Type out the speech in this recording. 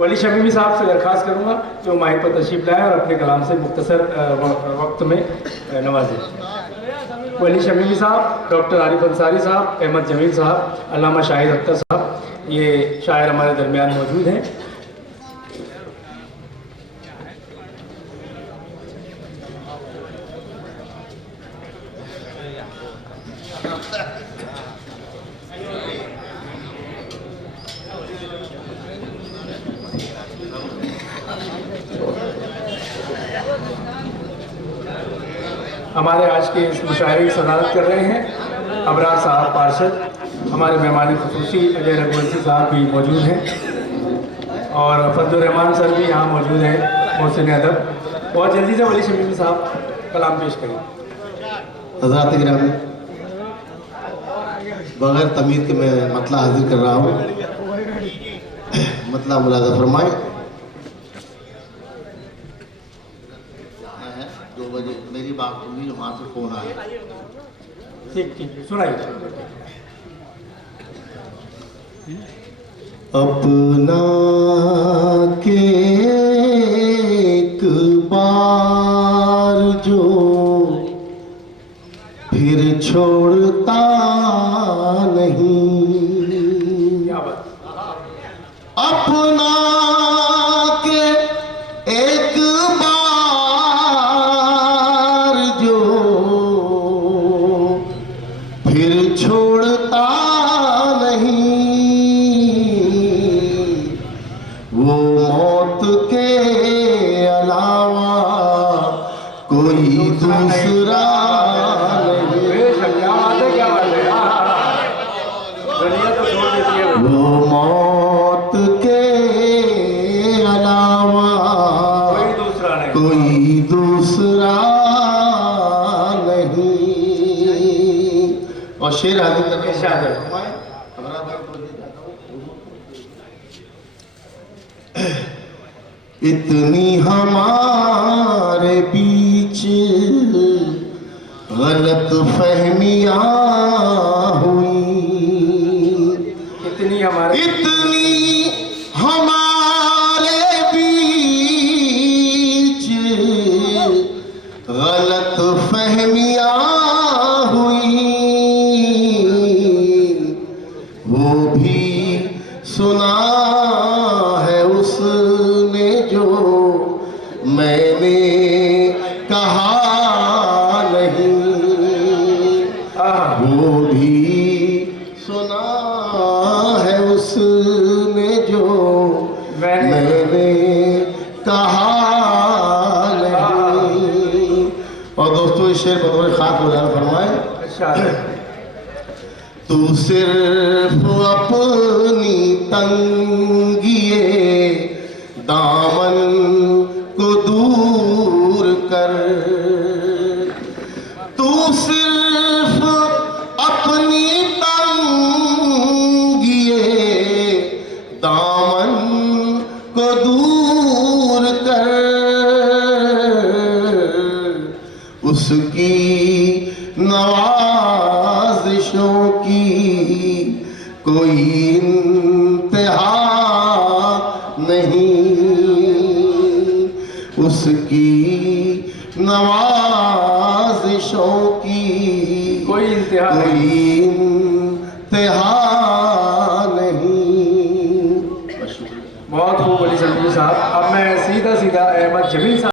वली शमीमी साहब से दरख्वास्त करूँगा कि वो माइक पर तशरीफ़ लाएँ और अपने कलाम से मुख्तसर वक्त में नवाजें। वली शमीमी साहब, डॉक्टर आरिफ अंसारी साहब, अहमद जमील साहब, अल्लामा शाहिद अख्तर साहब, ये शायर हमारे दरमियान मौजूद हैं। हमारे आज के इस मुशायरे की सदारत कर रहे हैं अबरार साहब पार्षद, हमारे मेहमान खुसूसी अजय रघुवंशी साहब भी मौजूद हैं और फजलुर रहमान सर भी यहाँ मौजूद हैं, मोहसिन अदब। बहुत जल्दी से वली शमीमी साहब कलाम पेश करें। हज़रात गिरामी, बगैर तमीज़ के मैं मतला हाजिर कर रहा हूँ। मतला मुलाज़ा फरमाए। 2 बजे मेरी बात सुनी, वहाँ से फ़ोन आया। ठीक ठीक सुनाइए। अपना के एक बार जो फिर छोड़ता नहीं, क्या बात। अपना के एक बार जो फिर छोड़ता नहीं, वो मौत के अलावा कोई दूसरा वो मौत के अलावा कोई दूसरा नहीं। और शेर हाजिर करके इतनी हमारे बीच गलत फहमियाँ हुई, इतनी हमारे बीच गलत फहमियाँ हुई, वो भी सुना है उसने जो मैंने कहा नहीं, वो भी सुना है उसने जो मैंने कहा नहीं। और दोस्तों इस शेर बतौर खास गुजार फरमाए। तू सिर्फ अपनी तंगिए दामन को दूर कर, तू सिर्फ अपनी तंगिए दामन को दूर कर, उसकी नवाज़िशों की कोई इंतहा नहीं, उसकी नवाज़िशों की कोई इंतहा नहीं। बहुत खूब वली शमीमी साहब। अब मैं सीधा अहमद जमील साहब